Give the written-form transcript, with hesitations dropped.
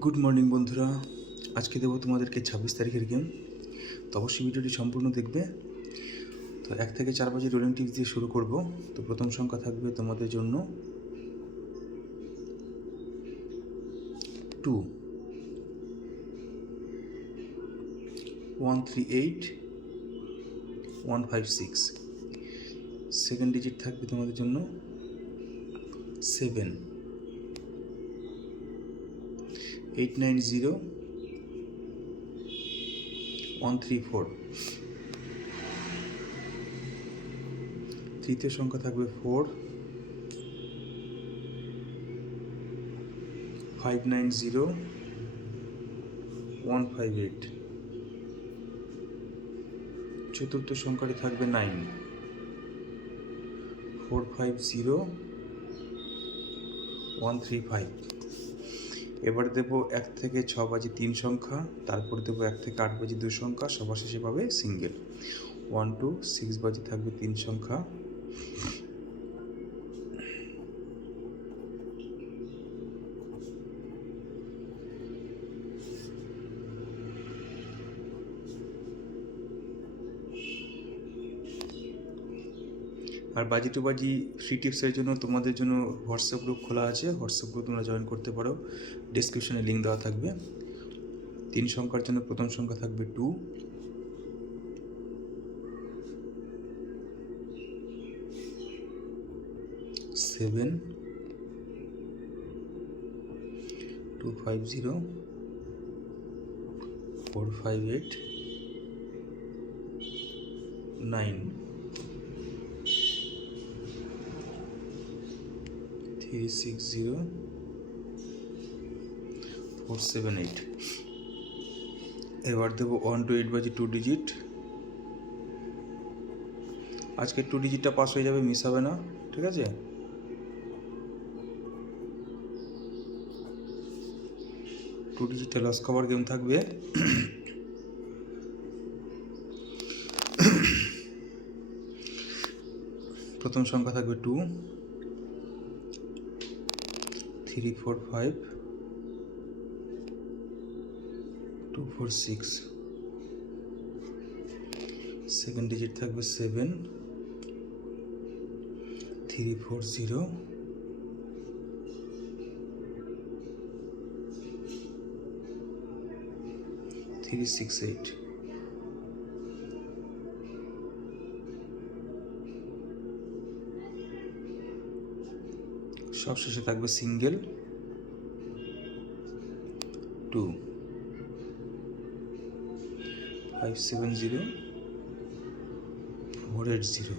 Good morning বন্ধুরা, আজকে দেবো তোমাদেরকে 26 তারিখের গেম। তো অবশ্যই ভিডিওটি সম্পূর্ণ দেখবে। তো 1 থেকে 4 বাজে রোলিং টিপস দিয়ে শুরু করব। তো প্রথম সংখ্যা থাকবে তোমাদের জন্য 2, 138, 156। সেকেন্ড ডিজিট থাকবে তোমাদের জন্য 7, 890, 134। তৃতীয় সংখ্যা থাকবে 4, 590, 158। চতুর্থ সংখ্যাটি থাকবে 9, 450, 135। এবার দেবো 1 থেকে 6 বাজে 3 সংখ্যা, তারপর দেবো 1 থেকে 8 বাজে 2 সংখ্যা, সবার শেষে পাবে সিঙ্গেল। 1 to 6 বাজে থাকবে 3 সংখ্যা, আর বাজি টু বাজি ফ্রি টিপসের জন্য তোমাদের জন্য হোয়াটসঅ্যাপ গ্রুপ খোলা আছে। হোয়াটসঅ্যাপ গ্রুপ তোমরা জয়েন করতে পারো, ডিসক্রিপশনে লিঙ্ক দেওয়া থাকবে। 3 সংখ্যার জন্য প্রথম সংখ্যা থাকবে 2, 7, 250, 458, 9, 360, 478। এবার দেবো 1 to 8 বাজে 2 ডিজিট। আজকে 2 ডিজিটটা পাস হয়ে যাবে, মিস হবে না, ঠিক আছে? টু ডিজিটে লস কভার গেম থাকবে। প্রথম সংখ্যা থাকবে 2, 345, 246। সেকেন্ড ডিজিট থাকবে 7, 340, 368। সবশেষে থাকবে সিঙ্গেল 2, 570, 480।